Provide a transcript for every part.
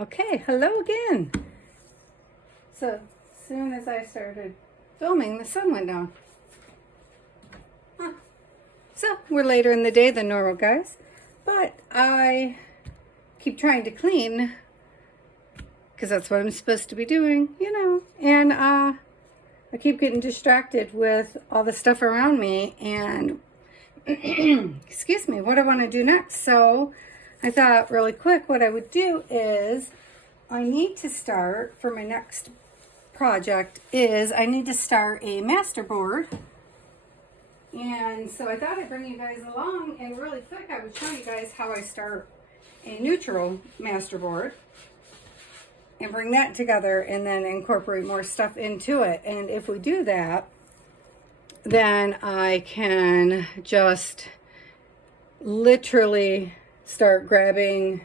Okay, hello again. So, as soon as I started filming, the sun went down. Huh. So, we're later in the day than normal, guys. But I keep trying to clean, because that's what I'm supposed to be doing, you know. And I keep getting distracted with all the stuff around me and, excuse me, what I want to do next. So, I thought really quick what I would do is I need to start for my next project is I need to start a master board. And so I thought I'd bring you guys along and really quick I would show you guys how I start a neutral master board and bring that together and then incorporate more stuff into it. And if we do that, then I can just literally start grabbing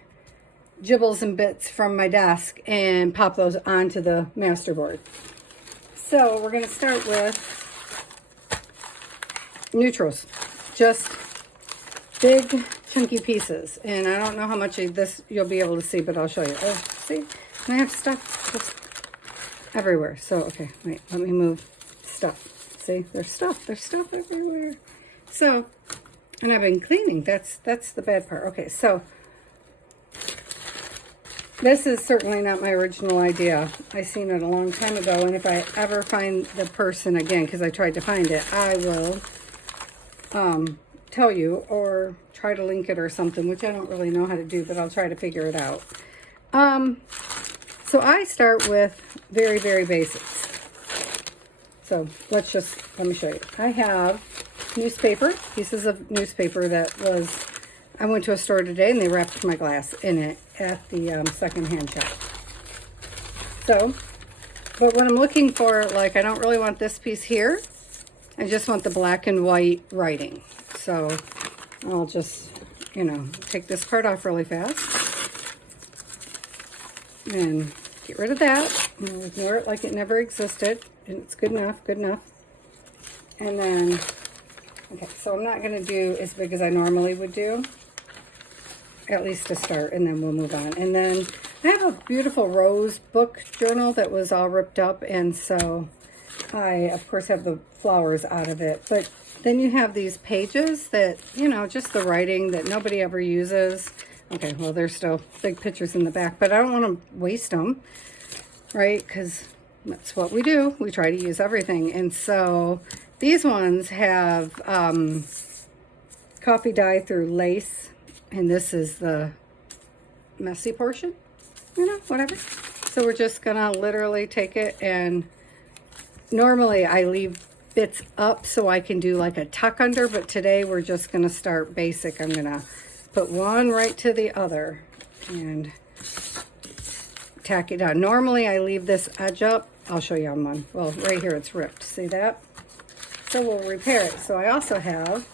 gibbles and bits from my desk and pop those onto the master board. So we're going to start with neutrals, just big chunky pieces. And I don't know how much of this you'll be able to see, but I'll show you. Oh, see, and I have stuff just everywhere. So, okay, wait, let me move stuff. See, there's stuff everywhere. So, and I've been cleaning. That's the bad part. Okay, so this is certainly not my original idea. I seen it a long time ago, and if I ever find the person again, because I tried to find it, I will tell you or try to link it or something, which I don't really know how to do, but I'll try to figure it out. So I start with very, very basics. So let me show you. I have newspaper, pieces of newspaper that was, I went to a store today and they wrapped my glass in it at the secondhand shop. So, but what I'm looking for, like, I don't really want this piece here. I just want the black and white writing. So I'll just, you know, take this part off really fast and get rid of that. And I'll ignore it like it never existed. And it's good enough, good enough. And then, okay, so I'm not going to do as big as I normally would do, at least to start, and then we'll move on. And then I have a beautiful rose book journal that was all ripped up, and so I, of course, have the flowers out of it. But then you have these pages that, you know, just the writing that nobody ever uses. Okay, well, there's still big pictures in the back, but I don't want to waste them, right? Because that's what we do. We try to use everything. And so these ones have coffee dye through lace. And this is the messy portion, you know, whatever. So we're just going to literally take it, and normally I leave bits up so I can do like a tuck under, but today we're just going to start basic. I'm going to put one right to the other and tack it down. Normally I leave this edge up. I'll show you on one. Well, right here it's ripped. See that? So we'll repair it. So I also have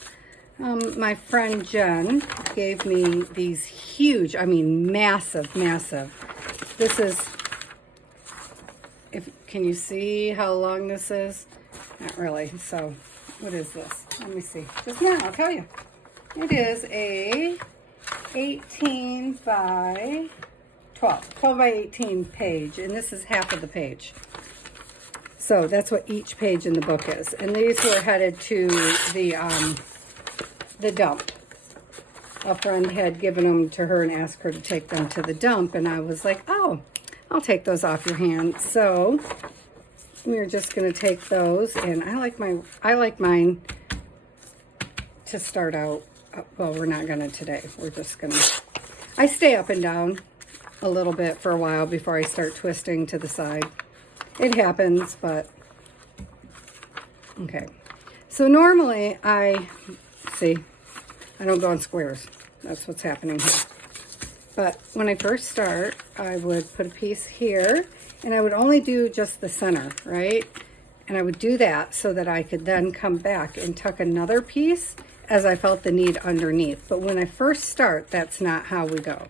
my friend Jen gave me these huge, I mean massive, massive. This is, can you see how long this is? Not really. So what is this? Let me see. Just now, I'll tell you. It is a 18 by 12 by 18 page, and this is half of the page. So that's what each page in the book is. And these were headed to the dump. A friend had given them to her and asked her to take them to the dump, and I was like, oh, I'll take those off your hands. So we're just going to take those, and I like mine to start out. Well, we're not going to today. We're just going to, I stay up and down a little bit for a while before I start twisting to the side. It happens, but okay. So normally I don't go in squares. That's what's happening here. But when I first start, I would put a piece here, and I would only do just the center, right? And I would do that so that I could then come back and tuck another piece as I felt the need underneath. But when I first start, that's not how we go.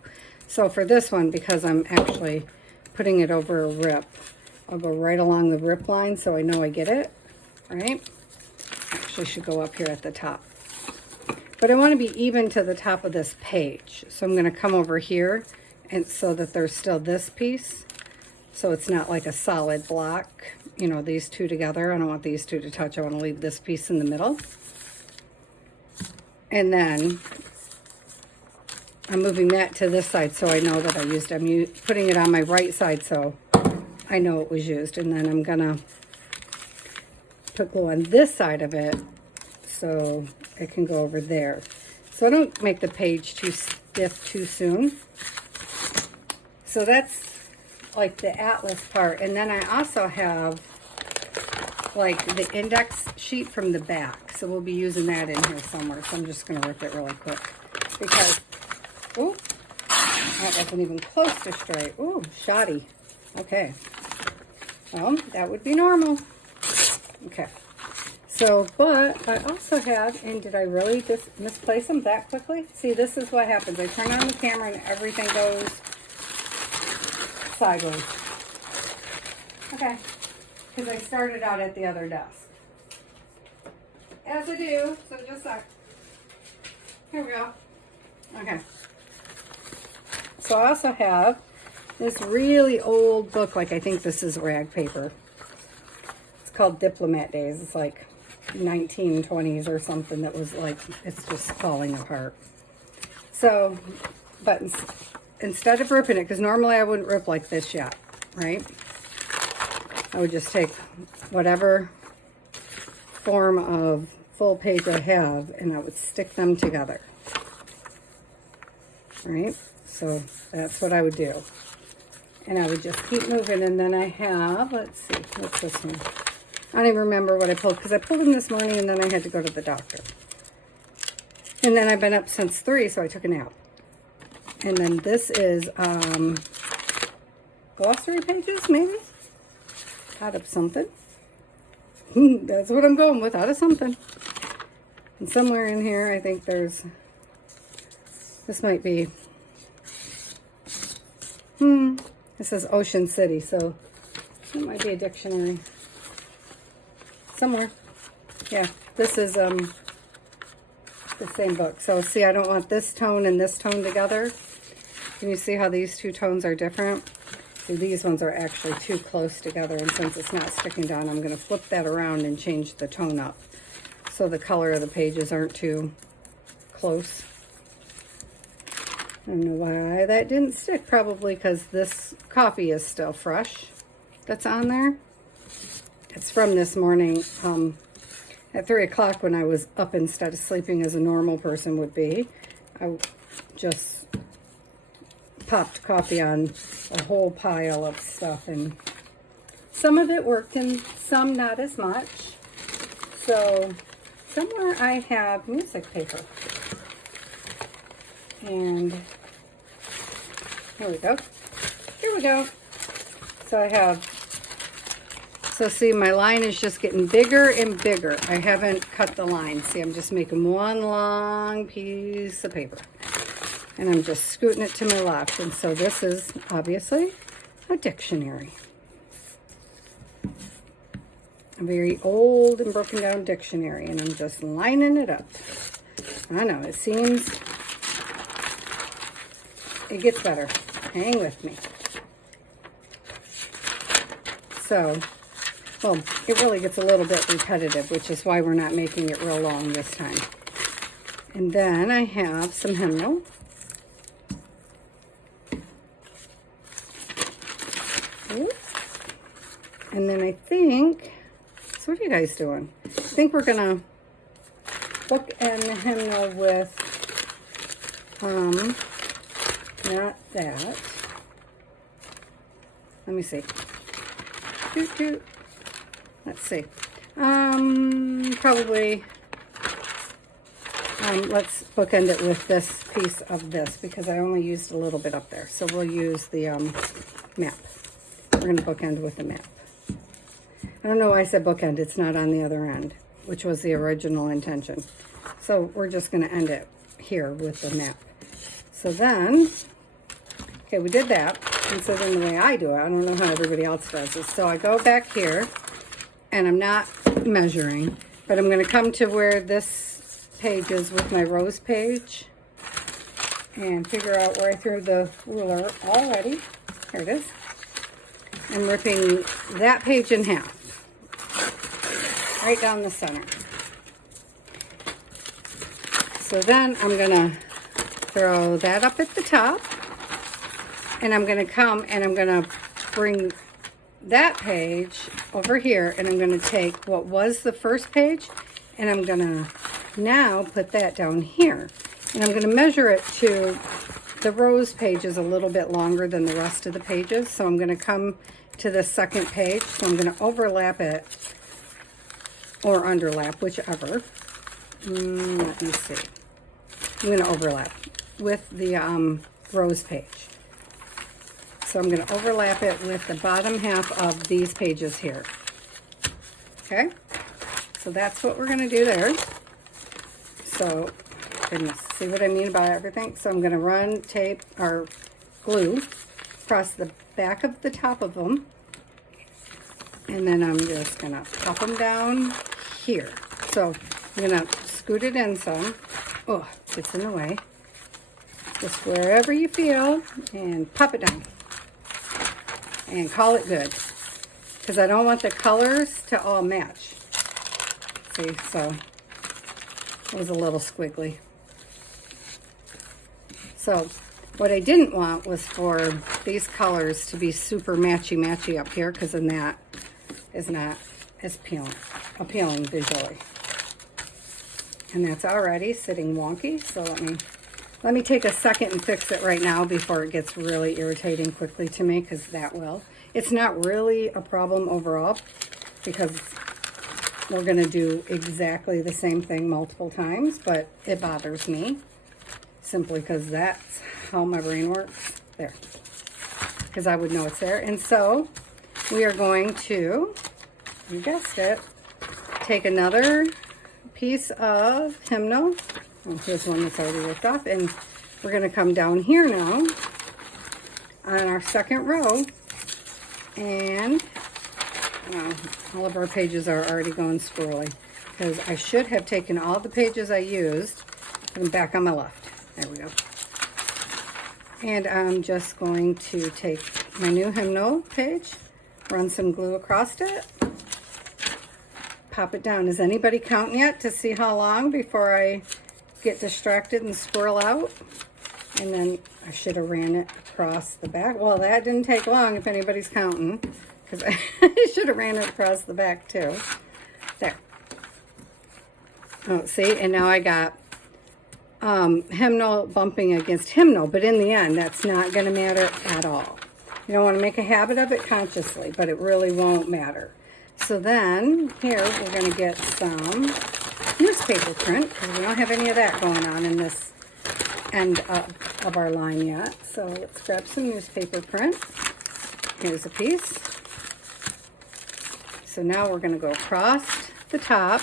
So for this one, because I'm actually putting it over a rip, I'll go right along the rip line so I know I get it, right? Actually should go up here at the top. But I want to be even to the top of this page. So I'm going to come over here and so that there's still this piece. So it's not like a solid block, you know, these two together. I don't want these two to touch. I want to leave this piece in the middle. And then I'm moving that to this side so I know that I used it. I'm putting it on my right side so I know it was used. And then I'm gonna put glue on this side of it so it can go over there. So I don't make the page too stiff too soon. So that's like the atlas part. And then I also have like the index sheet from the back. So we'll be using that in here somewhere. So I'm just gonna rip it really quick because, ooh, that wasn't even close to straight. Ooh, shoddy. Okay. Well, that would be normal. Okay. So, but I also have, and did I really just misplace them that quickly? See, this is what happens. I turn on the camera and everything goes sideways. Okay. Because I started out at the other desk. As I do, so just a sec. Here we go. Okay. So I also have this really old book, like I think this is rag paper. It's called Diplomat Days. It's like 1920s or something that was like, it's just falling apart. So, but instead of ripping it, because normally I wouldn't rip like this yet, right? I would just take whatever form of full page I have and I would stick them together, right? So that's what I would do. And I would just keep moving. And then I have, let's see, what's this one? I don't even remember what I pulled because I pulled them this morning and then I had to go to the doctor. And then I've been up since 3, so I took a nap. And then this is glossary pages, maybe? Out of something. That's what I'm going with, out of something. And somewhere in here, I think there's, this might be, it says Ocean City, so it might be a dictionary. Somewhere. Yeah, this is the same book. So see, I don't want this tone and this tone together. Can you see how these two tones are different? See, these ones are actually too close together, and since it's not sticking down, I'm going to flip that around and change the tone up so the color of the pages aren't too close. I don't know why that didn't stick. Probably because this coffee is still fresh that's on there. It's from this morning at 3 o'clock when I was up instead of sleeping as a normal person would be. I just popped coffee on a whole pile of stuff, and some of it worked and some not as much. So somewhere I have music paper. And here we go. Here we go. So I have, so see, my line is just getting bigger and bigger. I haven't cut the line. See, I'm just making one long piece of paper. And I'm just scooting it to my left. And so this is obviously a dictionary. A very old and broken down dictionary. And I'm just lining it up. I know, it seems, it gets better. Hang with me. So, well, it really gets a little bit repetitive, which is why we're not making it real long this time. And then I have some hymnal. And then I think, so what are you guys doing? I think we're gonna bookend the hymnal with, not that. Let me see. Let's see. Probably, let's bookend it with this piece of this because I only used a little bit up there. So we'll use the map. We're going to bookend with the map. I don't know why I said bookend. It's not on the other end, which was the original intention. So we're just going to end it here with the map. So then, okay, we did that. And so then the way I do it, I don't know how everybody else does this. So I go back here, and I'm not measuring, but I'm going to come to where this page is with my rose page. and figure out where I threw the ruler already. Here it is. I'm ripping that page in half, right down the center. So then I'm gonna throw that up at the top, and I'm gonna come and I'm gonna bring that page over here, and I'm gonna take what was the first page, and I'm gonna now put that down here. And I'm gonna measure it to, the rose page is a little bit longer than the rest of the pages, so I'm gonna come to the second page, so I'm going to overlap it, or underlap, whichever. Let me see. I'm going to overlap with the rose page. So I'm going to overlap it with the bottom half of these pages here. Okay? So that's what we're going to do there. So, goodness, see what I mean about everything? So I'm going to run tape, or glue, across the back of the top of them, and then I'm just gonna pop them down here. So I'm gonna scoot it in some. Oh, it's in the way. Just wherever you feel, and pop it down and call it good, because I don't want the colors to all match. See, so it was a little squiggly. So what I didn't want was for these colors to be super matchy-matchy up here, because then that is not as appealing visually. And that's already sitting wonky, so let me take a second and fix it right now before it gets really irritating quickly to me, because that will. It's not really a problem overall, because we're going to do exactly the same thing multiple times, but it bothers me simply because that's how my brain works. There. Because I would know it's there. And so we are going to, you guessed it, take another piece of hymnal. Oh, here's one that's already ripped off. And we're going to come down here now on our second row. And all of our pages are already going squirrely, because I should have taken all the pages I used and back on my left. There we go. And I'm just going to take my new hymnal page, run some glue across it, pop it down. Is anybody counting yet to see how long before I get distracted and squirrel out? And then I should have ran it across the back. Well, that didn't take long if anybody's counting, because I should have ran it across the back too. There. Oh, see, and now I got hymnal bumping against hymnal, but in the end, that's not going to matter at all. You don't want to make a habit of it consciously, but it really won't matter. So then, here, we're going to get some newspaper print, because we don't have any of that going on in this end of our line yet. So let's grab some newspaper print. Here's a piece. So now we're going to go across the top.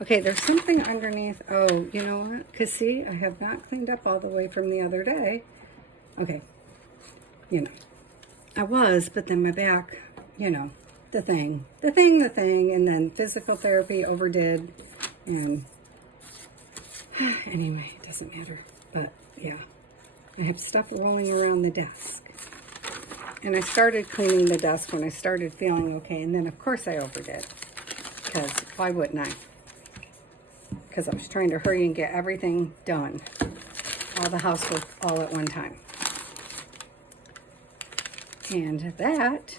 Okay, there's something underneath. Oh, you know what? Because see, I have not cleaned up all the way from the other day. Okay, I was, but then my back, the thing, and then physical therapy overdid, and anyway, it doesn't matter. But yeah, I have stuff rolling around the desk. And I started cleaning the desk when I started feeling okay, and then of course I overdid, because why wouldn't I? Because I was trying to hurry and get everything done, all the housework all at one time. And that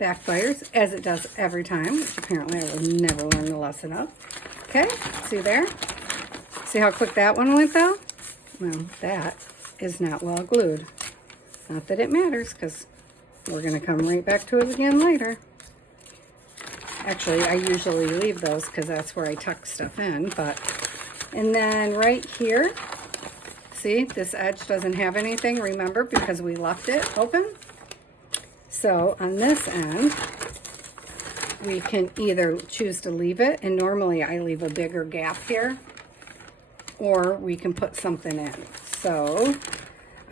backfires, as it does every time, which apparently I will never learn the lesson of. Okay, see there? See how quick that one went though? Well, that is not well glued. Not that it matters, because we're going to come right back to it again later. Actually, I usually leave those because that's where I tuck stuff in, and then right here, see, this edge doesn't have anything, remember, because we left it open. So on this end, we can either choose to leave it, and normally I leave a bigger gap here, or we can put something in. So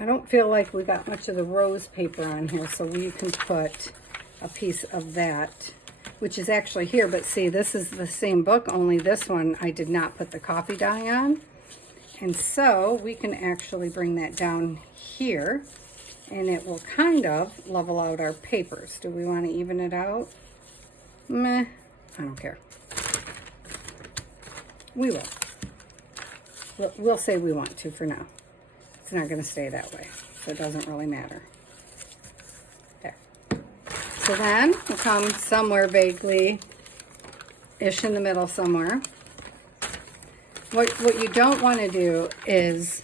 I don't feel like we got much of the rose paper on here, so we can put a piece of that, which is actually here, but see, this is the same book, only this one I did not put the coffee dye on, And so we can actually bring that down here and it will kind of level out our papers. Do we want to even it out? Meh, I don't care. We will. We'll say we want to for now. It's not going to stay that way, so it doesn't really matter. There. So then we'll come somewhere vaguely-ish in the middle somewhere. What you don't want to do is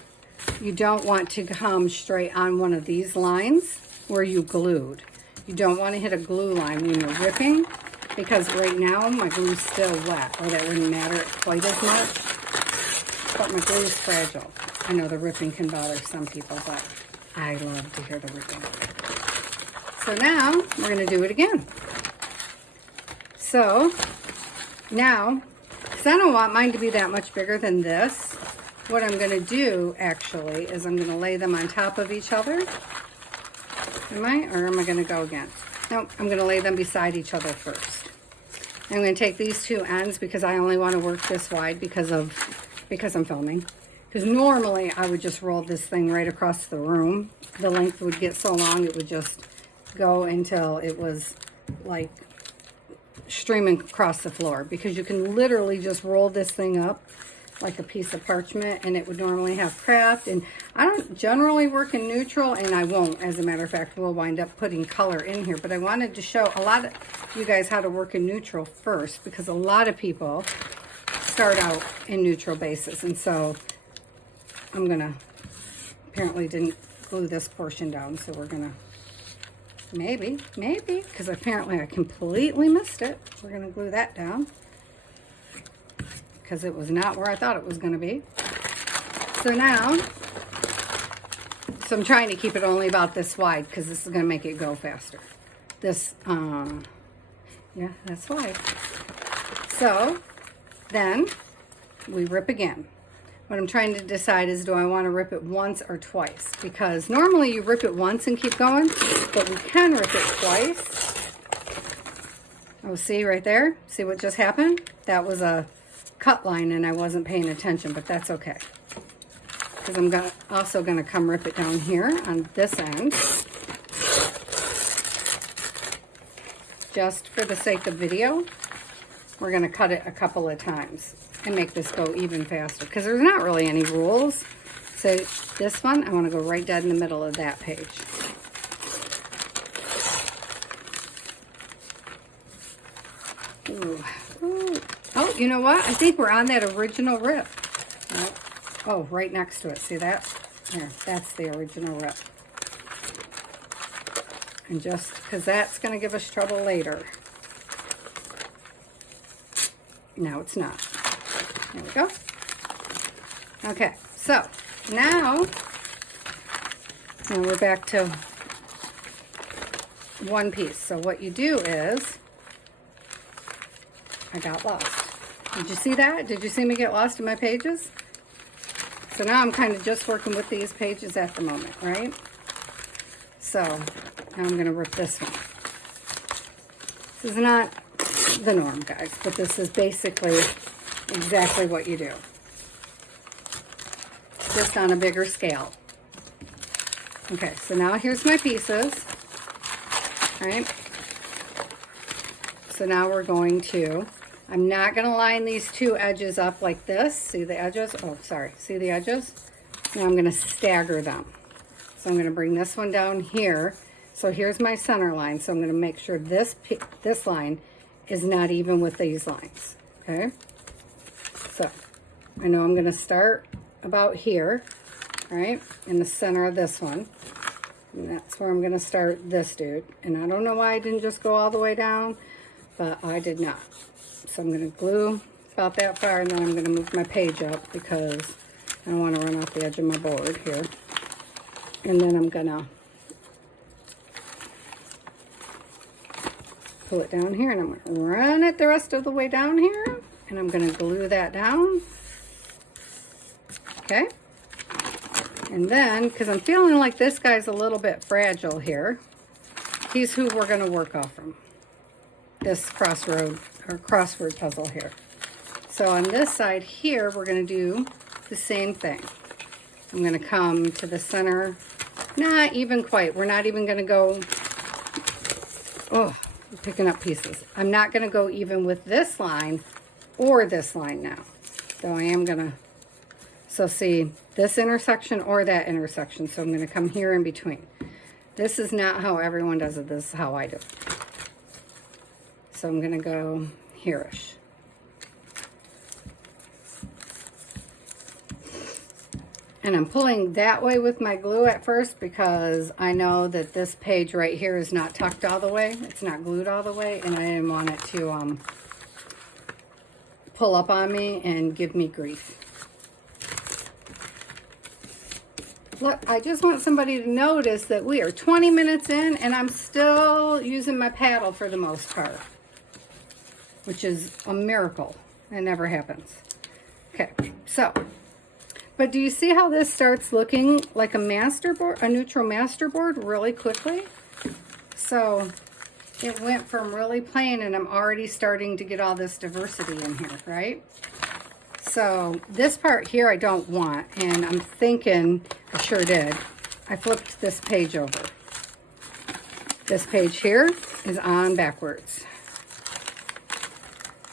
you don't want to come straight on one of these lines where you glued. You don't want to hit a glue line when you're ripping, because right now my glue's still wet, or that wouldn't matter quite as much. But my glue is fragile. I know the ripping can bother some people, but I love to hear the ripping. So now we're going to do it again. So now, because I don't want mine to be that much bigger than this, what I'm going to do actually is I'm going to lay them on top of each other. Am I? Or am I going to go again? No, I'm going to lay them beside each other first. I'm going to take these two ends because I only want to work this wide because I'm filming. Because normally I would just roll this thing right across the room. The length would get so long it would just go until it was like streaming across the floor. Because you can literally just roll this thing up like a piece of parchment, and it would normally have craft. And I don't generally work in neutral, and I won't. As a matter of fact, we'll wind up putting color in here. But I wanted to show a lot of you guys how to work in neutral first, because a lot of people start out in neutral bases. And so I'm gonna, apparently didn't glue this portion down, so we're gonna, maybe, because apparently I completely missed it. We're gonna glue that down, because it was not where I thought it was gonna be. So now, I'm trying to keep it only about this wide, because this is gonna make it go faster. This, yeah, that's wide. So then we rip again. What I'm trying to decide is, do I want to rip it once or twice? Because normally you rip it once and keep going, but we can rip it twice. Oh, see right there? See what just happened? That was a cut line and I wasn't paying attention, but that's okay. Because I'm also going to come rip it down here on this end. Just for the sake of video, we're going to cut it a couple of times and make this go even faster, because there's not really any rules. So this one, I want to go right dead in the middle of that page. Ooh. Ooh. Oh, you know what? I think we're on that original rip. Oh, right next to it. See that? There, that's the original rip. And just because that's going to give us trouble later. No, it's not. There we go. Okay, so now we're back to one piece. So what you do is, I got lost. Did you see that? Did you see me get lost in my pages? So now I'm kind of just working with these pages at the moment, right? So now I'm going to rip this one. This is not the norm, guys, but this is basically exactly what you do, just on a bigger scale. Okay, so now here's my pieces. All right, so now we're going to, I'm not going to line these two edges up like this. See the edges? Oh, sorry. See the edges? Now I'm going to stagger them. So I'm going to bring this one down here. So here's my center line. So I'm going to make sure this line is not even with these lines. Okay? So I know I'm going to start about here, right, in the center of this one. And that's where I'm going to start this dude. And I don't know why I didn't just go all the way down, but I did not. So I'm going to glue about that far, and then I'm going to move my page up because I don't want to run off the edge of my board here. And then I'm going to pull it down here, and I'm going to run it the rest of the way down here, and I'm going to glue that down. Okay. And then, because I'm feeling like this guy's a little bit fragile here, he's who we're going to work off from. This crossword puzzle here. So on this side here, we're going to do the same thing. I'm going to come to the center. Not even quite. We're not even going to go, oh, I'm picking up pieces. I'm not going to go even with this line or this line now. Though I am going to, so see, this intersection or that intersection. So I'm going to come here in between. This is not how everyone does it. This is how I do it. So I'm going to go here-ish. And I'm pulling that way with my glue at first because I know that this page right here is not tucked all the way. It's not glued all the way, and I didn't want it to pull up on me and give me grief. Look, I just want somebody to notice that we are 20 minutes in and I'm still using my paddle for the most part, which is a miracle. It never happens. Okay, so... But do you see how this starts looking like a masterboard, a neutral masterboard really quickly? So it went from really plain and I'm already starting to get all this diversity in here, right? So this part here I don't want, and I'm thinking, I sure did, I flipped this page over. This page here is on backwards.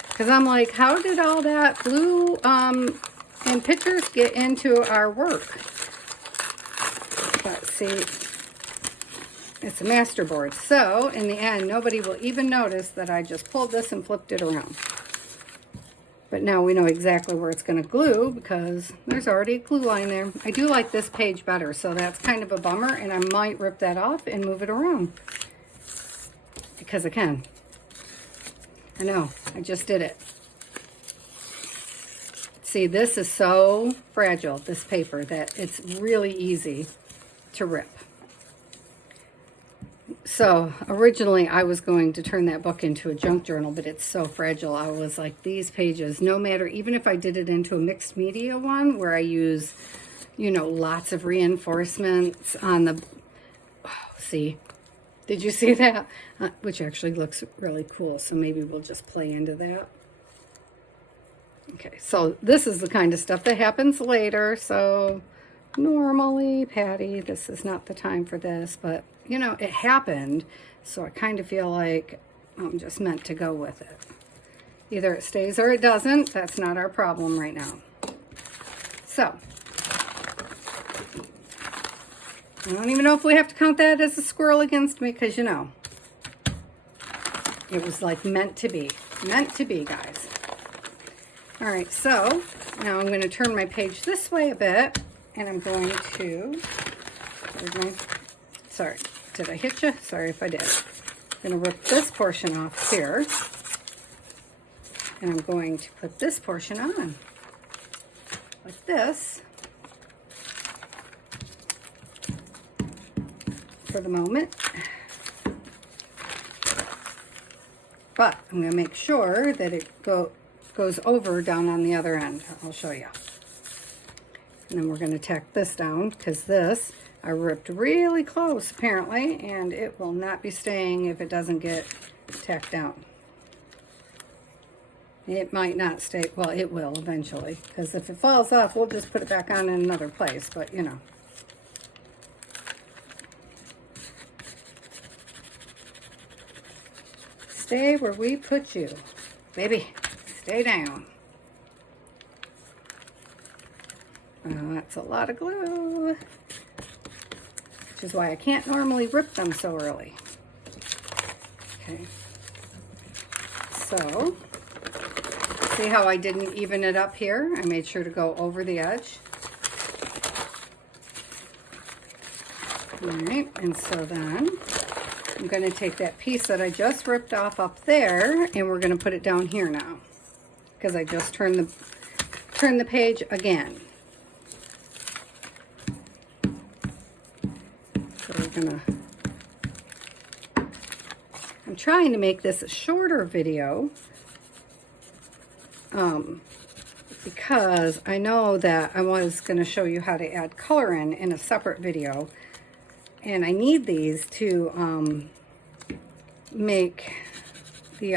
Because I'm like, how did all that blue, and pictures get into our work? But see, it's a masterboard. So in the end, nobody will even notice that I just pulled this and flipped it around. But now we know exactly where it's going to glue because there's already a glue line there. I do like this page better, so that's kind of a bummer, and I might rip that off and move it around. Because I can. I know, I just did it. See, this is so fragile, this paper, that it's really easy to rip. So originally I was going to turn that book into a junk journal, but it's so fragile. I was like, these pages, no matter, even if I did it into a mixed media one where I use, you know, lots of reinforcements on the, oh, see, did you see that? Which actually looks really cool. So maybe we'll just play into that. Okay, so this is the kind of stuff that happens later. So normally, Patty, this is not the time for this, but you know, it happened. So I kind of feel like I'm just meant to go with it. Either it stays or it doesn't. That's not our problem right now. So I don't even know if we have to count that as a squirrel against me, because you know, it was like meant to be, guys. All right, so now I'm going to turn my page this way a bit, and I'm going to, sorry, did I hit you? Sorry if I did. I'm going to rip this portion off here, and I'm going to put this portion on, like this, for the moment. But I'm going to make sure that it goes over down on the other end. I'll show you. And then we're going to tack this down, because this I ripped really close apparently, and it will not be staying if it doesn't get tacked down. It might not stay, well, it will eventually, because if it falls off, we'll just put it back on in another place, but you know. Stay where we put you, baby. Stay down. Oh, that's a lot of glue, which is why I can't normally rip them so early. Okay. So, see how I didn't even it up here? I made sure to go over the edge. All right, and so then I'm going to take that piece that I just ripped off up there, and we're going to put it down here now, because I just turned the page again. So we're gonna, I'm trying to make this a shorter video, because I know that I was going to show you how to add color in a separate video, and I need these to make the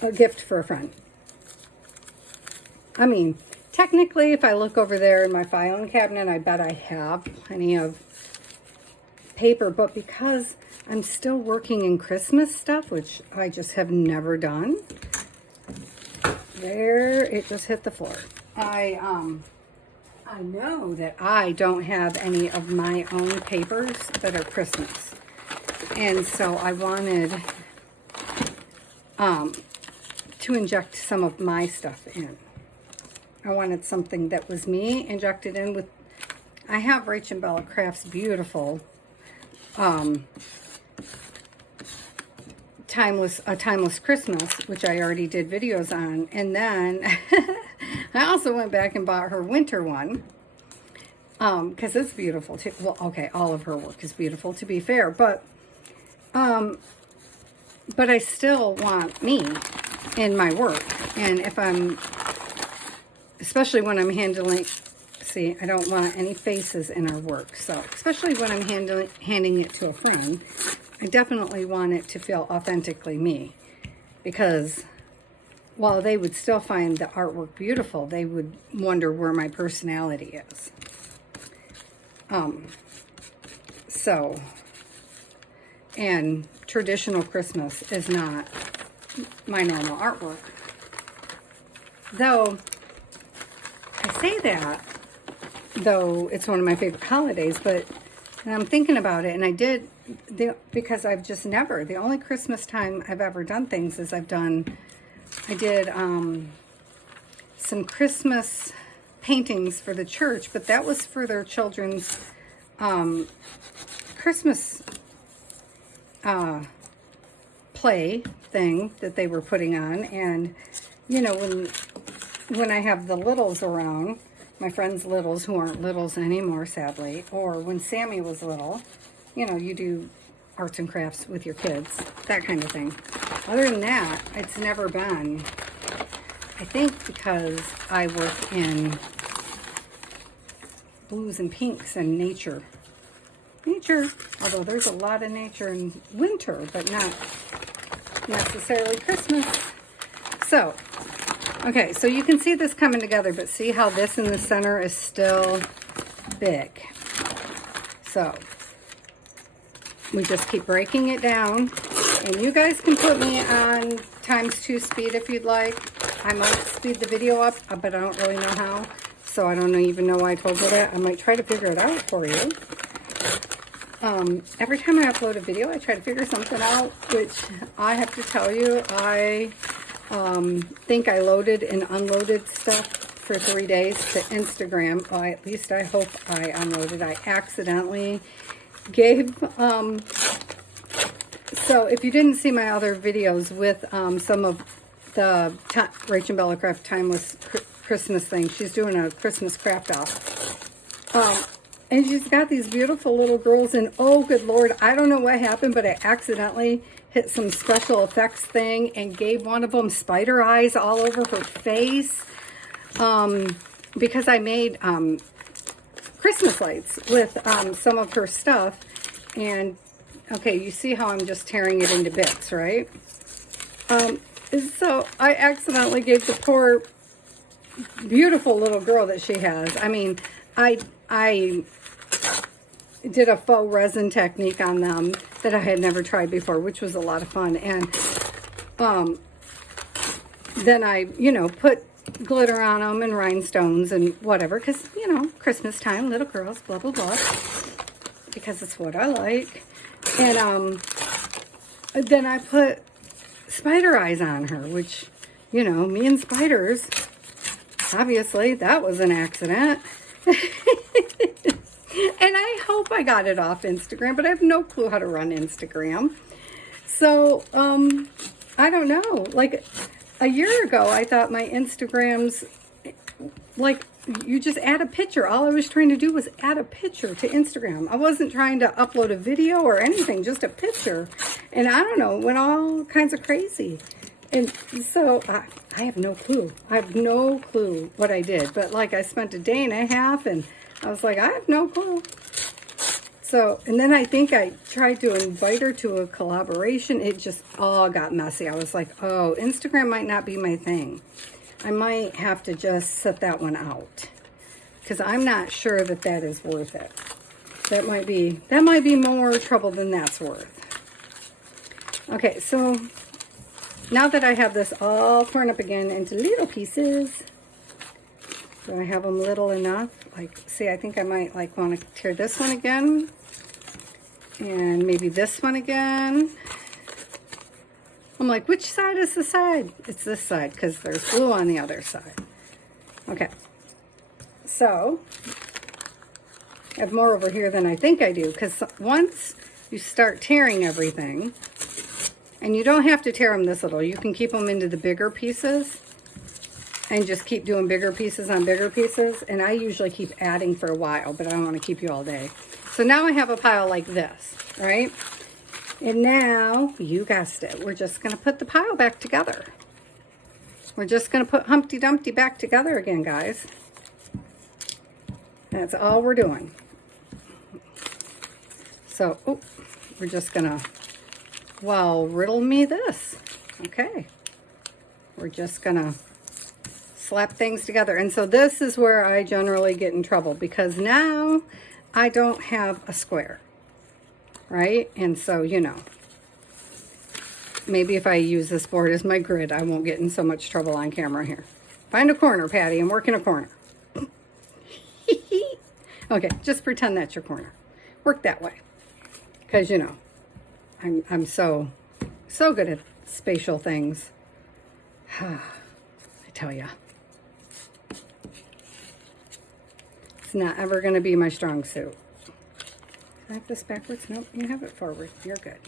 a gift for a friend. I mean, technically, if I look over there in my filing cabinet, I bet I have plenty of paper, but because I'm still working in Christmas stuff, which I just have never done, there, it just hit the floor. I know that I don't have any of my own papers that are Christmas. And so I wanted to inject some of my stuff in. I wanted something that was me injected in with, I have Rach and Bella Crafts beautiful Timeless Christmas, which I already did videos on. And then I also went back and bought her winter one because it's beautiful too. Well, okay, all of her work is beautiful, to be fair, but I still want me in my work. And if I'm, especially when I'm handling, see, I don't want any faces in our work. So especially when I'm handing it to a friend, I definitely want it to feel authentically me, because while they would still find the artwork beautiful, they would wonder where my personality is. And traditional Christmas is not my normal artwork. Though, I say that, though it's one of my favorite holidays, but and I'm thinking about it, and I did, because I've just never, the only Christmas time I've ever done things is I did some Christmas paintings for the church, but that was for their children's Christmas play thing that they were putting on. And you know, when I have the littles around, my friends' littles who aren't littles anymore, sadly, or when Sammy was little, you know, you do arts and crafts with your kids, that kind of thing. Other than that, it's never been, I think because I work in blues and pinks and nature, although there's a lot of nature in winter, but not necessarily Christmas. So, okay, so you can see this coming together, but see how this in the center is still big. So, we just keep breaking it down, and you guys can put me on ×2 speed if you'd like. I might speed the video up, but I don't really know how, so I don't even know why I told you that. I might try to figure it out for you. Every time I upload a video, I try to figure something out, which I have to tell you, I think I loaded and unloaded stuff for 3 days to Instagram. Well, at least I hope I unloaded. I accidentally gave, so if you didn't see my other videos with some of the Rach and Bella Craft Timeless Christmas thing, she's doing a Christmas craft off. And she's got these beautiful little girls, and oh, good Lord, I don't know what happened, but I accidentally hit some special effects thing and gave one of them spider eyes all over her face, because I made Christmas lights with some of her stuff. And okay, you see how I'm just tearing it into bits, right? So I accidentally gave the poor beautiful little girl that she has, I mean, I did a faux resin technique on them that I had never tried before, which was a lot of fun. And then I, you know, put glitter on them and rhinestones and whatever, because, you know, Christmas time, little girls, blah, blah, blah, because it's what I like. And then I put spider eyes on her, which, you know, me and spiders, obviously, that was an accident. And I hope I got it off Instagram, but I have no clue how to run Instagram. So, I don't know. Like, a year ago, I thought my Instagrams, like, you just add a picture. All I was trying to do was add a picture to Instagram. I wasn't trying to upload a video or anything, just a picture. And I don't know, it went all kinds of crazy. And so I have no clue. I have no clue what I did. But like, I spent a day and a half and I was like, I have no clue. So, and then I think I tried to invite her to a collaboration. It just all got messy. I was like, oh, Instagram might not be my thing. I might have to just set that one out because I'm not sure that that is worth it. That might be more trouble than that's worth. Okay, so now that I have this all torn up again into little pieces, do I have them little enough? Like, see, I think I might like want to tear this one again and maybe this one again. I'm like, which side is the side? It's this side because there's glue on the other side. Okay, so I have more over here than I think I do because once you start tearing everything, and you don't have to tear them this little, you can keep them into the bigger pieces and just keep doing bigger pieces on bigger pieces. And I usually keep adding for a while, but I don't want to keep you all day. So now I have a pile like this, right? And now, you guessed it, we're just going to put the pile back together. We're just going to put Humpty Dumpty back together again, guys. That's all we're doing. So, oh, we're just going to, well, riddle me this. Okay. We're just going to slap things together. And so this is where I generally get in trouble because now I don't have a square, right? And so, you know, maybe if I use this board as my grid, I won't get in so much trouble on camera here. Find a corner, Patty, and work in a corner. Okay, just pretend that's your corner. Work that way. Because, you know, I'm so good at spatial things. I tell ya. It's not ever going to be my strong suit. I have this backwards? Nope, you have it forward. You're good.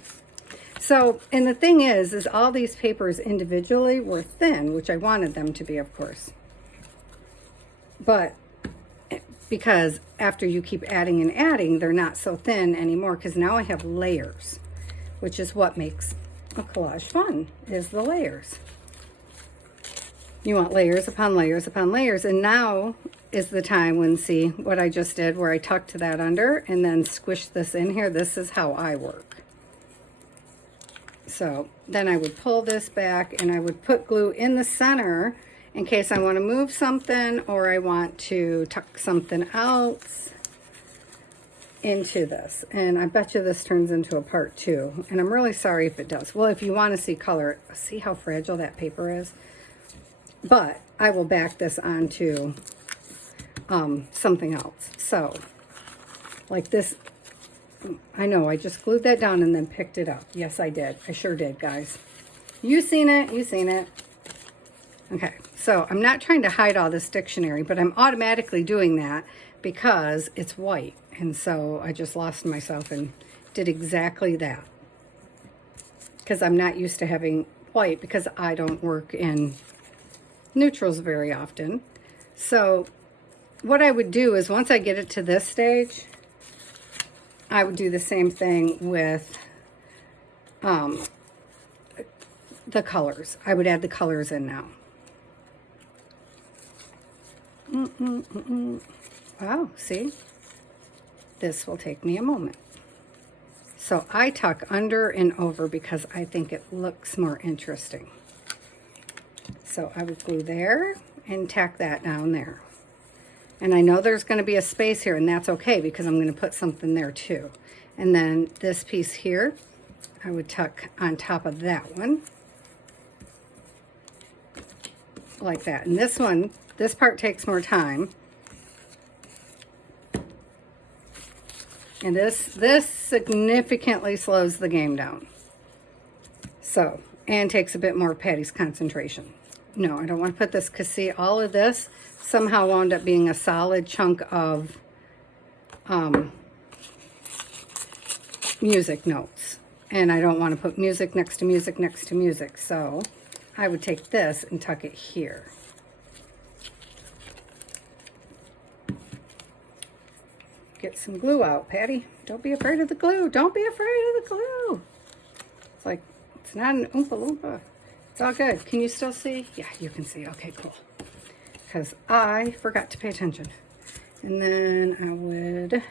So, and the thing is all these papers individually were thin, which I wanted them to be, of course. But because after you keep adding and adding, they're not so thin anymore because now I have layers, which is what makes a collage fun, is the layers. You want layers upon layers upon layers, and now is the time when, see what I just did where I tucked that under and then squished this in here. This is how I work. So then I would pull this back and I would put glue in the center in case I want to move something or I want to tuck something else into this. And I bet you this turns into a part two. And I'm really sorry if it does. Well, if you want to see color, see how fragile that paper is? But I will back this onto something else. So, like this, I know I just glued that down and then picked it up. Yes, I did. I sure did, guys. You seen it. You seen it. Okay, so I'm not trying to hide all this dictionary, but I'm automatically doing that because it's white. And so I just lost myself and did exactly that. Because I'm not used to having white because I don't work in neutrals very often. So what I would do is once I get it to this stage, I would do the same thing with the colors. I would add the colors in now. Wow, see? This will take me a moment. So I tuck under and over because I think it looks more interesting. So I would glue there and tack that down there. And I know there's going to be a space here, and that's okay because I'm going to put something there too. And then this piece here, I would tuck on top of that one. Like that. And this one, this part takes more time. And this significantly slows the game down. So, and takes a bit more of Patty's concentration. No, I don't want to put this because see, all of this somehow wound up being a solid chunk of music notes. And I don't want to put music next to music next to music. So I would take this and tuck it here. Get some glue out, Patty. Don't be afraid of the glue. Don't be afraid of the glue. It's like, it's not an Oompa Loompa. It's all good. Can you still see? Yeah, you can see. Okay, cool. Because I forgot to pay attention. And then I would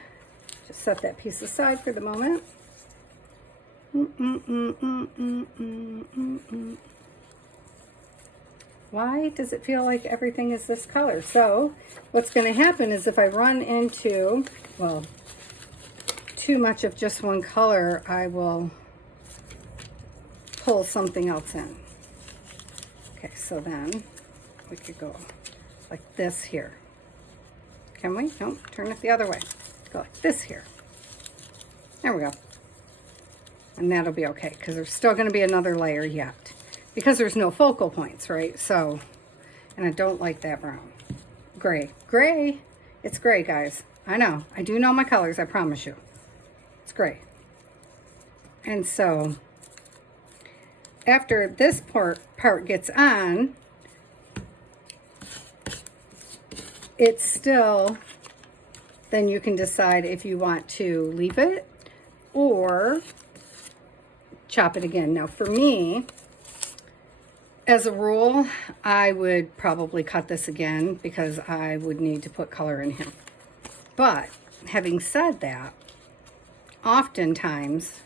just set that piece aside for the moment. Why does it feel like everything is this color? So what's going to happen is if I run into, well, too much of just one color, I will pull something else in. Okay, so then we could go like this here. Can we? Nope, turn it the other way. Go like this here. There we go. And that'll be okay, because there's still going to be another layer yet. Because there's no focal points, right? So, and I don't like that brown. Gray. Gray. It's gray, guys. I know. I do know my colors, I promise you. It's gray. And so, after this part gets on, it's still, then you can decide if you want to leave it or chop it again. Now for me, as a rule, I would probably cut this again because I would need to put color in him. But having said that, oftentimes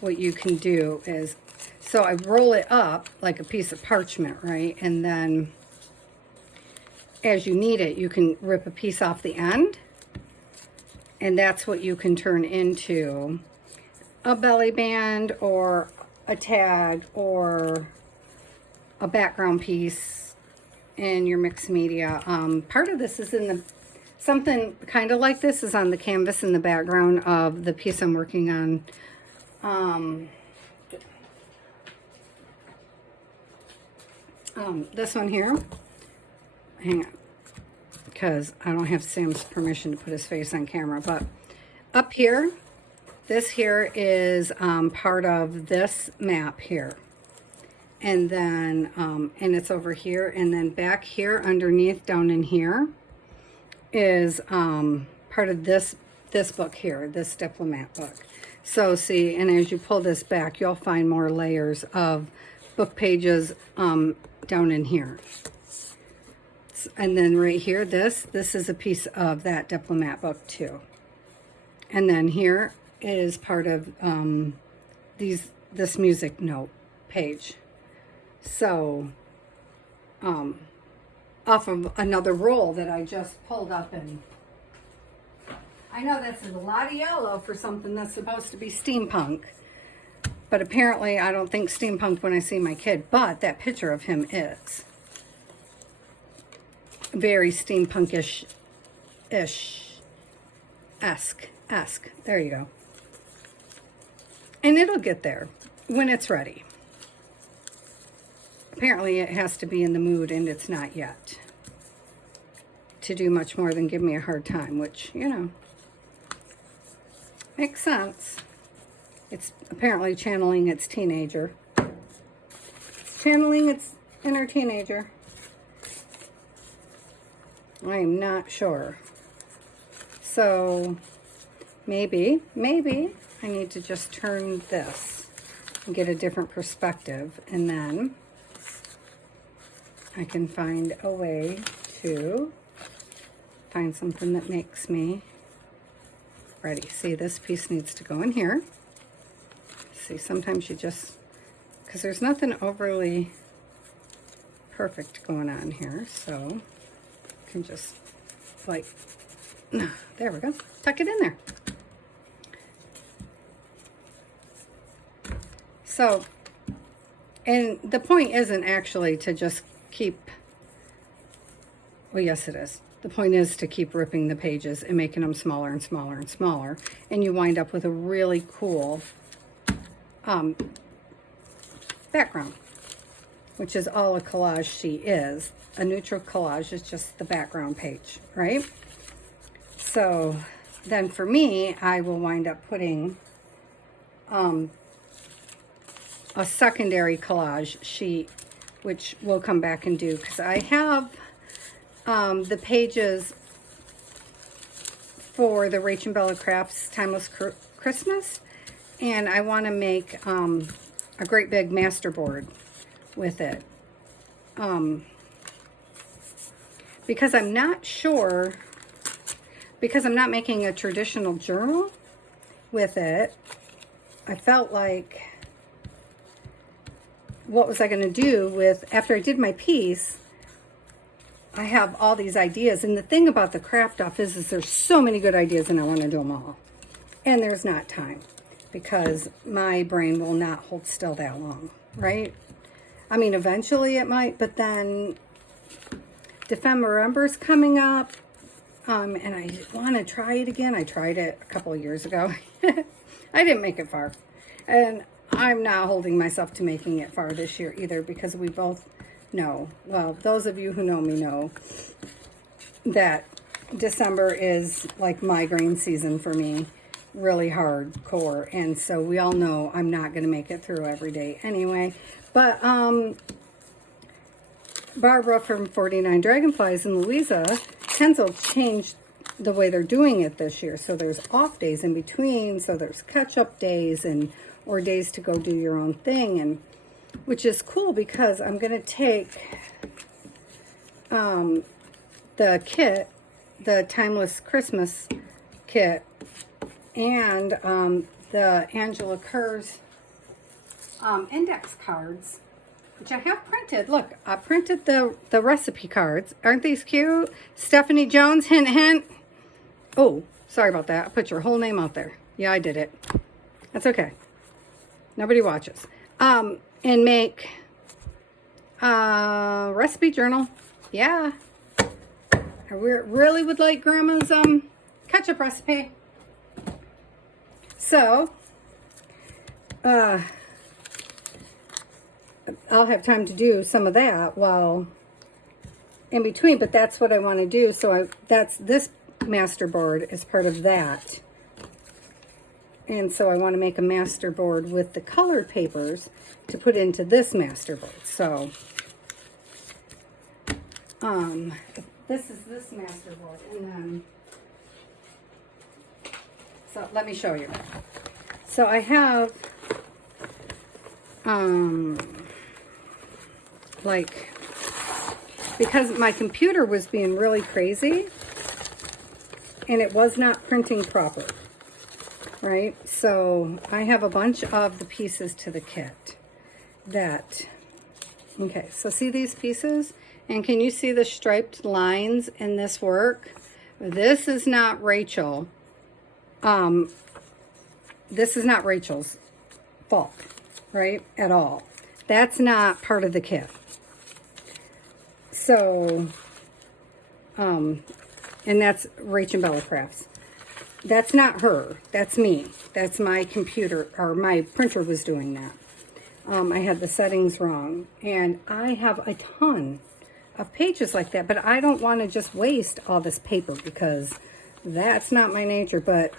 what you can do is, so I roll it up like a piece of parchment, right? And then as you need it, you can rip a piece off the end, and that's what you can turn into a belly band or a tag or a background piece in your mixed media. Part of this is in the, something kind of like this is on the canvas in the background of the piece I'm working on. This one here. Hang on, because I don't have Sam's permission to put his face on camera, but up here, this here is part of this map here. And then, and it's over here, and then back here underneath down in here is part of this book here, this diplomat book. So see, and as you pull this back, you'll find more layers of book pages down in here. And then right here, this is a piece of that diplomat book too. And then here is part of this music note page. So, off of another roll that I just pulled up, and I know that's a lot of yellow for something that's supposed to be steampunk, but apparently I don't think steampunk when I see my kid, but that picture of him is very steampunkish-esque. There you go. And it'll get there when it's ready. Apparently it has to be in the mood, and it's not yet to do much more than give me a hard time, which, you know, makes sense. It's apparently channeling its teenager. It's channeling its inner teenager. I am not sure. So maybe I need to just turn this and get a different perspective, and then I can find a way to find something that makes me ready. See, this piece needs to go in here. See, sometimes you just, because there's nothing overly perfect going on here, so you can just like, there we go, tuck it in there. So, and the point isn't actually to just keep, well, yes it is. The point is to keep ripping the pages and making them smaller and smaller and smaller, and you wind up with a really cool background, which is all a collage sheet is. A neutral collage is just the background page, right? So then for me, I will wind up putting a secondary collage sheet, which we'll come back and do, because I have the pages for the Rach and Bella Crafts Timeless Christmas, and I want to make a great big master board with it, because I'm not sure, because I'm not making a traditional journal with it. I felt like what was I going to do with, after I did my piece, I have all these ideas. And the thing about the craft off is there's so many good ideas and I want to do them all. And there's not time because my brain will not hold still that long, right? I mean, eventually it might, but then December's coming up, and I want to try it again. I tried it a couple of years ago. I didn't make it far, and I'm not holding myself to making it far this year either because we both know, well, those of you who know me know that December is like migraine season for me, really hardcore, and so we all know I'm not going to make it through every day anyway. But Barbara from 49 Dragonflies and Louisa Kenzel changed the way they're doing it this year. So there's off days in between. So there's catch-up days and or days to go do your own thing, and which is cool because I'm going to take the kit, the Timeless Christmas kit, and the Angela Kerr's index cards, which I have printed. Look, I printed the recipe cards. Aren't these cute? Stephanie Jones, hint, hint. Oh, sorry about that. I put your whole name out there. Yeah, I did it. That's okay. Nobody watches. And make a recipe journal. Yeah. I really would like Grandma's ketchup recipe. So, I'll have time to do some of that while in between, but that's what I want to do. So that's this master board is part of that. And so I want to make a master board with the colored papers to put into this master board. So this is this master board, and then so let me show you. So I have like, because my computer was being really crazy and it was not printing proper, right? So I have a bunch of the pieces to the kit that, okay, so see these pieces? And can you see the striped lines in this work? This is not Rachel. This is not Rachel's fault, right? At all. That's not part of the kit. So, and that's Rachel Bella Crafts. That's not her. That's me. That's my computer, or my printer was doing that. I had the settings wrong. And I have a ton of pages like that, but I don't want to just waste all this paper because that's not my nature. But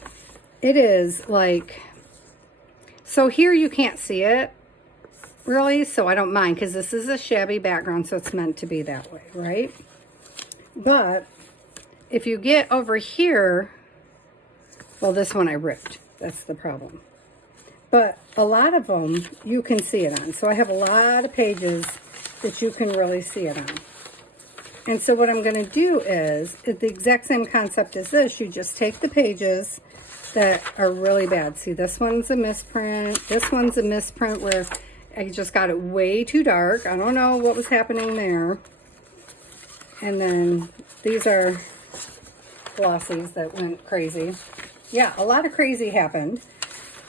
it is like, so here you can't see it really, so I don't mind because this is a shabby background, so it's meant to be that way, right? But if you get over here, well, this one I ripped. That's the problem. But a lot of them you can see it on. So I have a lot of pages that you can really see it on. And so what I'm going to do is the exact same concept as this. You just take the pages that are really bad. See, this one's a misprint. This one's a misprint where I just got it way too dark. I don't know what was happening there. And then these are glossies that went crazy. Yeah, a lot of crazy happened.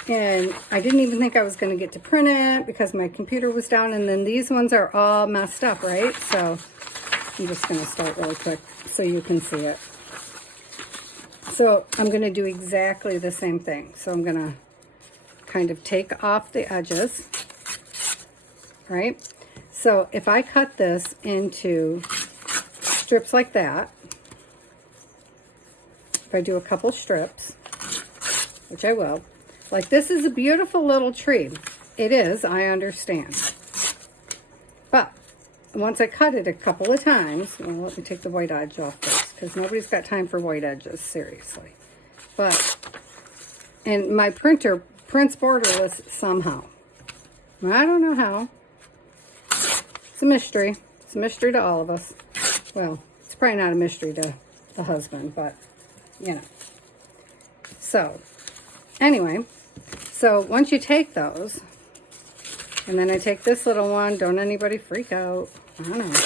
And I didn't even think I was going to get to print it because my computer was down. And then these ones are all messed up, right? So I'm just going to start really quick so you can see it. So I'm going to do exactly the same thing. So I'm going to kind of take off the edges, right? So if I cut this into strips like that, if I do a couple strips, which I will, like this is a beautiful little tree. It is, I understand. But once I cut it a couple of times, well, let me take the white edge off first because nobody's got time for white edges, seriously. But, and my printer prints borderless somehow. I don't know how. It's a mystery. It's a mystery to all of us. Well, it's probably not a mystery to the husband, but, you know. So, anyway, so once you take those, And then I take this little one. Don't anybody freak out. I don't know.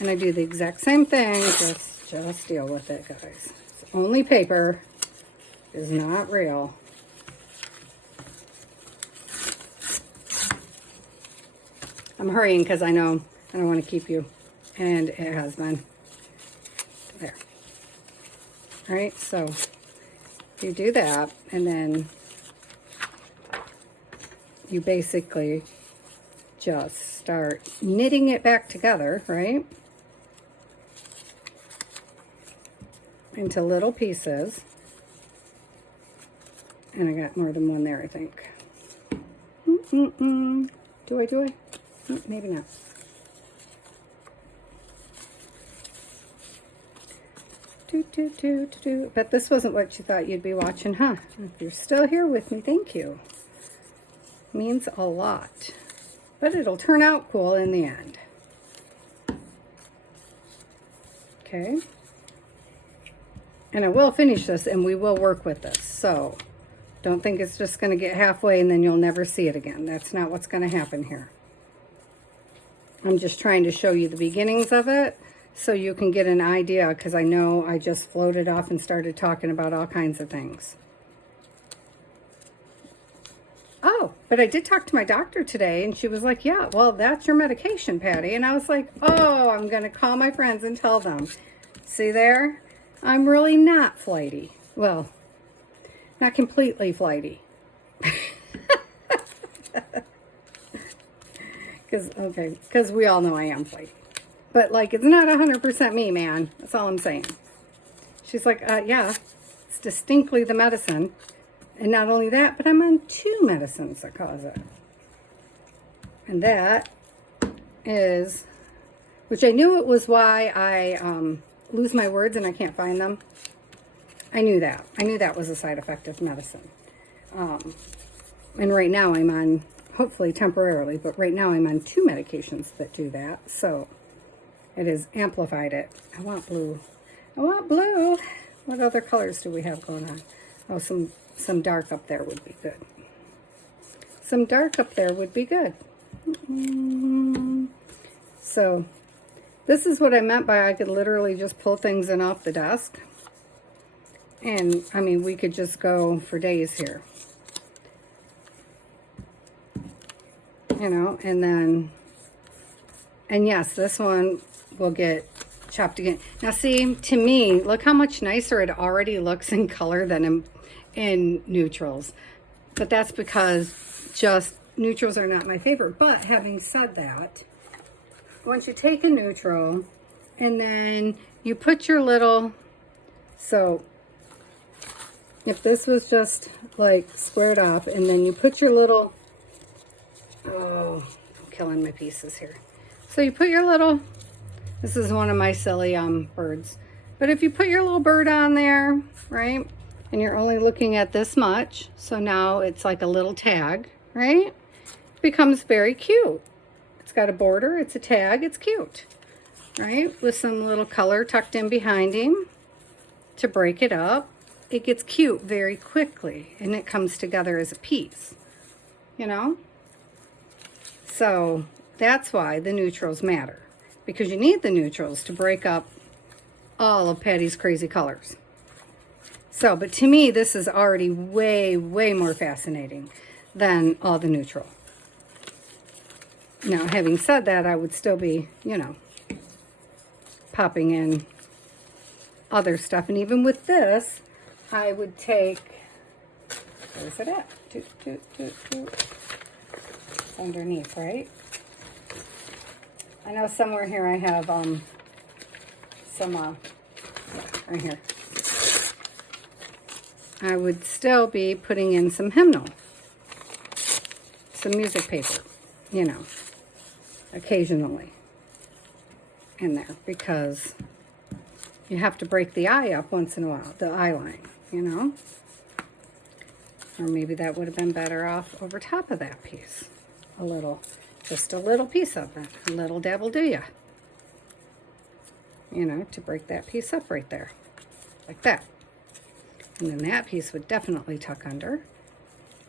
And I do the exact same thing. Just deal with it, guys. It's only paper. It's not real. I'm hurrying because I know I don't want to keep you. And it has been. There. All right, so you do that, and then you basically just start knitting it back together, right? Into little pieces. And I got more than one there, I think. Do I? Maybe not. But this wasn't what you thought you'd be watching, huh? If you're still here with me, thank you. Means a lot. But it'll turn out cool in the end. Okay. And I will finish this, and we will work with this. So don't think it's just going to get halfway and then you'll never see it again. That's not what's going to happen here. I'm just trying to show you the beginnings of it so you can get an idea, because I know I just floated off and started talking about all kinds of things. Oh, but I did talk to my doctor today, and she was like, yeah, well, that's your medication, Patty. And I was like, oh, I'm going to call my friends and tell them. See there? I'm really not flighty. Well, not completely flighty. Because we all know I am flighty. But, like, it's not 100% me, man. That's all I'm saying. She's like, yeah, it's distinctly the medicine. And not only that, but I'm on 2 medicines that cause it. And that is, which I knew it was why I lose my words and I can't find them. I knew that. I knew that was a side effect of medicine. And right now I'm on, hopefully temporarily, but right now I'm on 2 medications that do that. So it has amplified it. I want blue. I want blue. What other colors do we have going on? Oh, some dark up there would be good. Some dark up there would be good. So this is what I meant by I could literally just pull things in off the desk. And, I mean, we could just go for days here. You know, and then, and yes, this one will get chopped again. Now, see, to me, look how much nicer it already looks in color than in neutrals. But that's because just neutrals are not my favorite. But having said that, once you take a neutral and then you put your little, so if this was just like squared off and then you put your little, oh, I'm killing my pieces here. So you put your little, this is one of my silly birds. But if you put your little bird on there, right, and you're only looking at this much, so now it's like a little tag, right? It becomes very cute. It's got a border, it's a tag, it's cute, right? With some little color tucked in behind him to break it up. It gets cute very quickly, and it comes together as a piece, you know? So that's why the neutrals matter, because you need the neutrals to break up all of Patty's crazy colors. So, but to me, this is already way, way more fascinating than all the neutral. Now, having said that, I would still be, you know, popping in other stuff. And even with this, I would take, where's it at? It's underneath, right? I know somewhere here I have some, right here. I would still be putting in some hymnal, some music paper, you know, occasionally in there, because you have to break the eye up once in a while, the eye line, you know. Or maybe that would have been better off over top of that piece. A little, just a little piece of it. A little dabble do ya. You know, to break that piece up right there. Like that. And then that piece would definitely tuck under.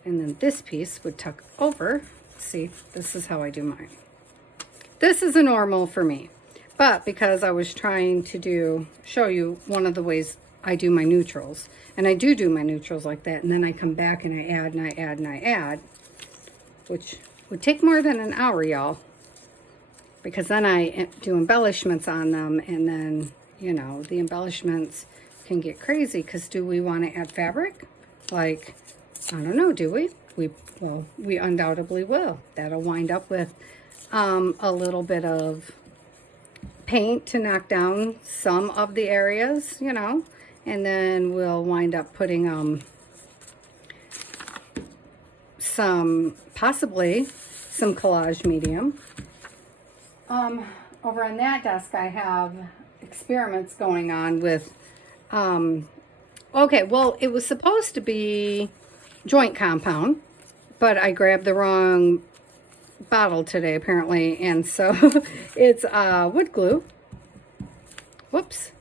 And then this piece would tuck over See, this is how I do mine. This is a normal for me. But because I was trying to show you one of the ways I do my neutrals, and I do my neutrals like that, and then I come back and I add and I add and I add, which would take more than an hour, y'all, because then I do embellishments on them, and then, you know, the embellishments can get crazy, because do we want to add fabric? Like, I don't know, do we? Well, we undoubtedly will. That'll wind up with a little bit of paint to knock down some of the areas, you know, and then we'll wind up putting possibly some collage medium. Over on that desk I have experiments going on with okay, well, it was supposed to be joint compound, but I grabbed the wrong bottle today apparently, and so it's wood glue. Whoops.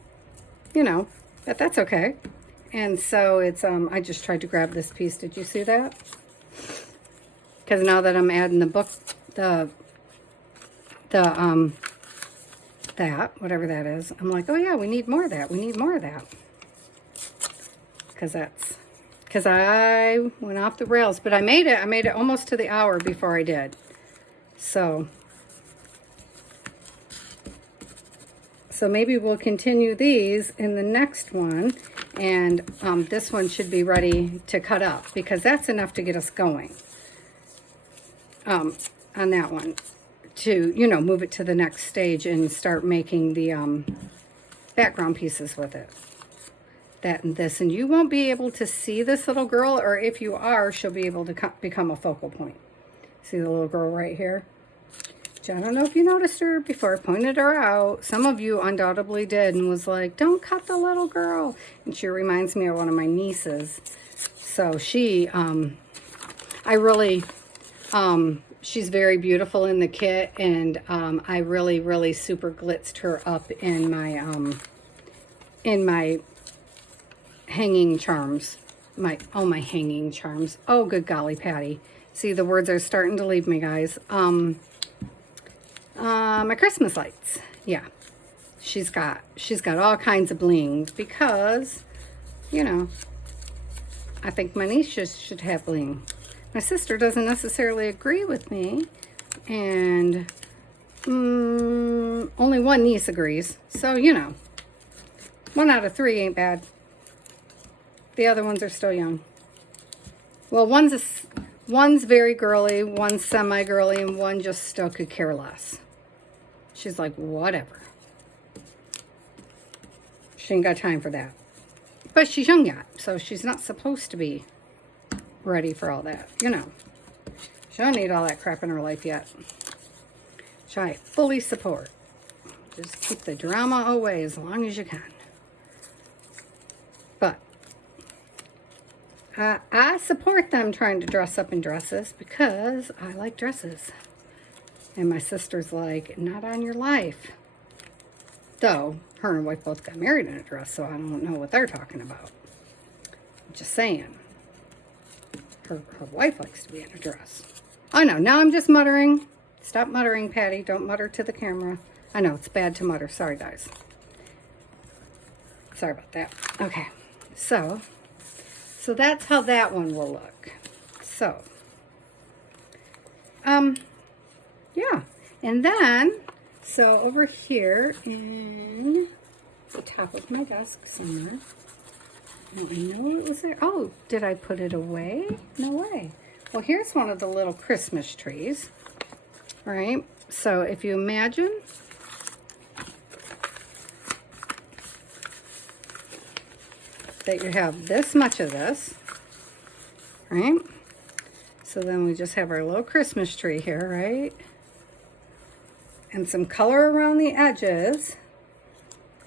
You know, but that's okay. And so it's I just tried to grab this piece. Did you see that? Because now that I'm adding the book, that whatever that is, I'm like, oh yeah, we need more of that. We need more of that. Because I went off the rails, but I made it almost to the hour before I did. So maybe we'll continue these in the next one, and this one should be ready to cut up, because that's enough to get us going on that one, to, you know, move it to the next stage and start making the background pieces with it. That and this, and you won't be able to see this little girl, or if you are, she'll be able to become a focal point. See the little girl right here? Which I don't know if you noticed her before I pointed her out. Some of you undoubtedly did, and was like, don't cut the little girl. And she reminds me of one of my nieces. So she, she's very beautiful in the kit, and I really super glitzed her up in my hanging charms. My hanging charms. Oh, good golly, Patty. See, the words are starting to leave me, guys. My Christmas lights. Yeah. She's got all kinds of bling, because, you know, I think my niece should have bling. My sister doesn't necessarily agree with me, and only one niece agrees. So, you know, 1 out of 3 ain't bad. The other ones are still young. Well, one's very girly, one's semi-girly, and one just still could care less. She's like, whatever. She ain't got time for that. But she's young yet, so she's not supposed to be ready for all that, you know. She don't need all that crap in her life yet. Which I fully support. Just keep the drama away as long as you can. But I support them trying to dress up in dresses, because I like dresses. And my sister's like, not on your life. Though, her and wife both got married in a dress, so I don't know what they're talking about. I'm just saying. Her wife likes to be in a dress. I know, now I'm just muttering. Stop muttering, Patty. Don't mutter to the camera. I know, it's bad to mutter. Sorry, guys. Sorry about that. Okay, so that's how that one will look. So, yeah. And then, so over here in the top of my desk somewhere, I know it was there. Oh, did I put it away? No way. Well, here's one of the little Christmas trees, right? So if you imagine that you have this much of this, right? So then we just have our little Christmas tree here, right? And some color around the edges.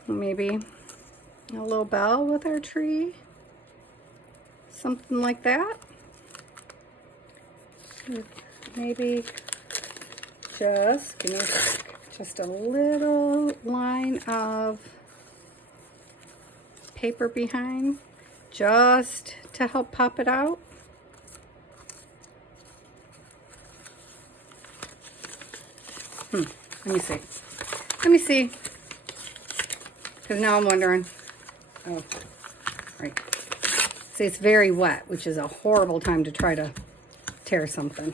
Maybe a little bell with our tree. Something like that. Maybe just, give me just a little line of paper behind, just to help pop it out. Let me see. Let me see. Because now I'm wondering. Oh, right. See, it's very wet, which is a horrible time to try to tear something.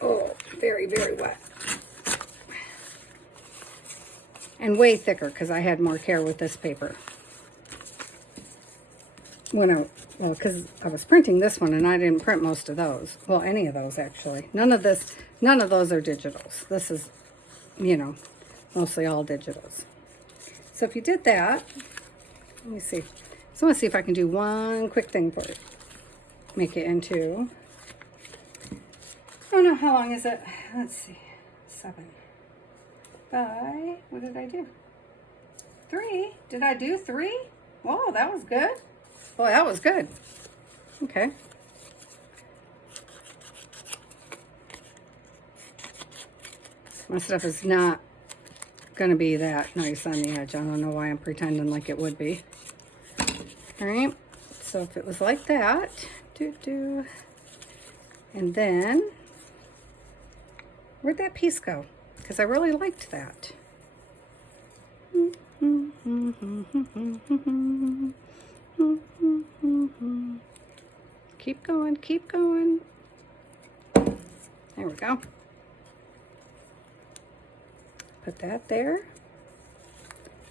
Oh, very, very wet. And way thicker because I had more care with this paper. Well, because I was printing this one and I didn't print most of those. Well, any of those actually. None of those are digitals. This is, you know, mostly all digitals. So if you did that, let me see. So I want to see if I can do one quick thing for it. Make it into, I don't know, how long is it? Let's see, 7 by, what did I do? 3. Did I do 3? Whoa, that was good. Boy, that was good. Okay. My stuff is not going to be that nice on the edge. I don't know why I'm pretending like it would be. All right. So if it was like that, and then, where'd that piece go? Because I really liked that. Keep going, keep going. There we go. Put that there.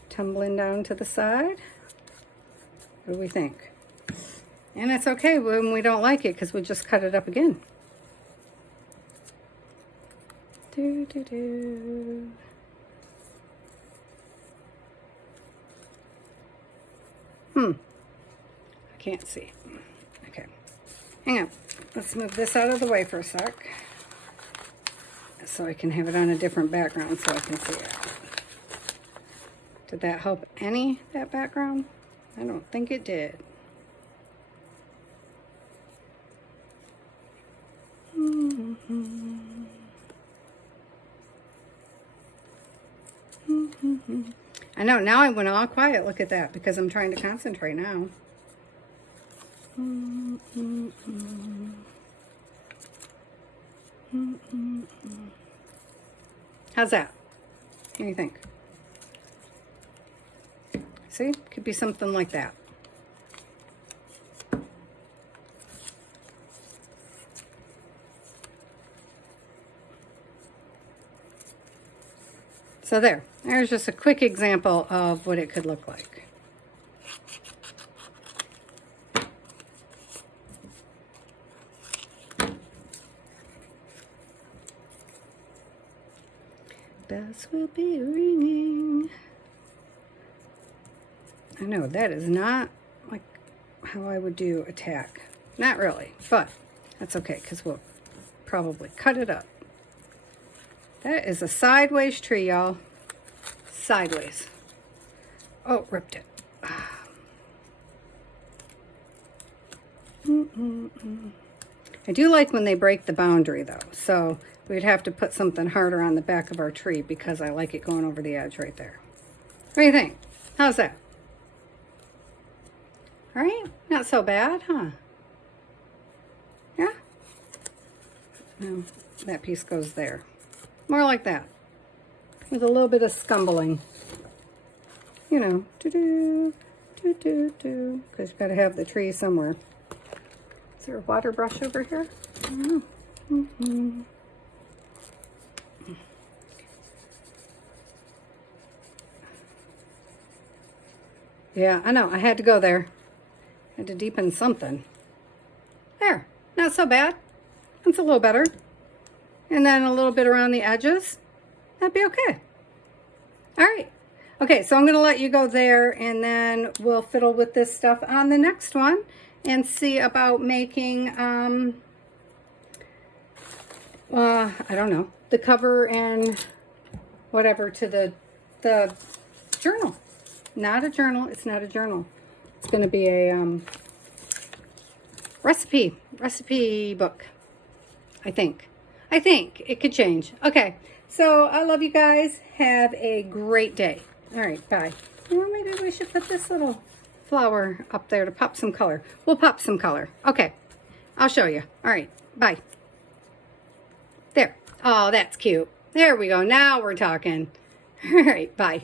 Tumbling down to the side. What do we think? And it's okay when we don't like it because we just cut it up again. I can't see. Okay. Hang on. Let's move this out of the way for a sec. So I can have it on a different background so I can see it. Did that help any, that background? I don't think it did. I know, now I went all quiet. Look at that, because I'm trying to concentrate now. How's that? What do you think? See? Could be something like that. So there's just a quick example of what it could look like. Bells will be ringing. I know that is not like how I would do a tack. Not really, but that's okay because we'll probably cut it up. That is a sideways tree, y'all. Sideways. Oh, ripped it. I do like when they break the boundary, though. So we'd have to put something harder on the back of our tree because I like it going over the edge right there. What do you think? How's that? All right? Not so bad, huh? Yeah? No, that piece goes there. More like that. With a little bit of scumbling. You know, do-do, do-do-do. Because you've got to have the tree somewhere. Is there a water brush over here? I don't know. Yeah, I know. I had to go there. I had to deepen something. There. Not so bad. That's a little better. And then a little bit around the edges. That'd be okay. All right. Okay, so I'm going to let you go there, and then we'll fiddle with this stuff on the next one and see about making, I don't know, the cover and whatever to the journal. Not a journal. It's not a journal. It's going to be a recipe book, I think. It could change. Okay, so I love you guys. Have a great day. All right, bye. Well, maybe we should put this little flower up there to pop some color. We'll pop some color. Okay, I'll show you. All right, bye. There. Oh, that's cute. There we go. Now we're talking. All right, bye.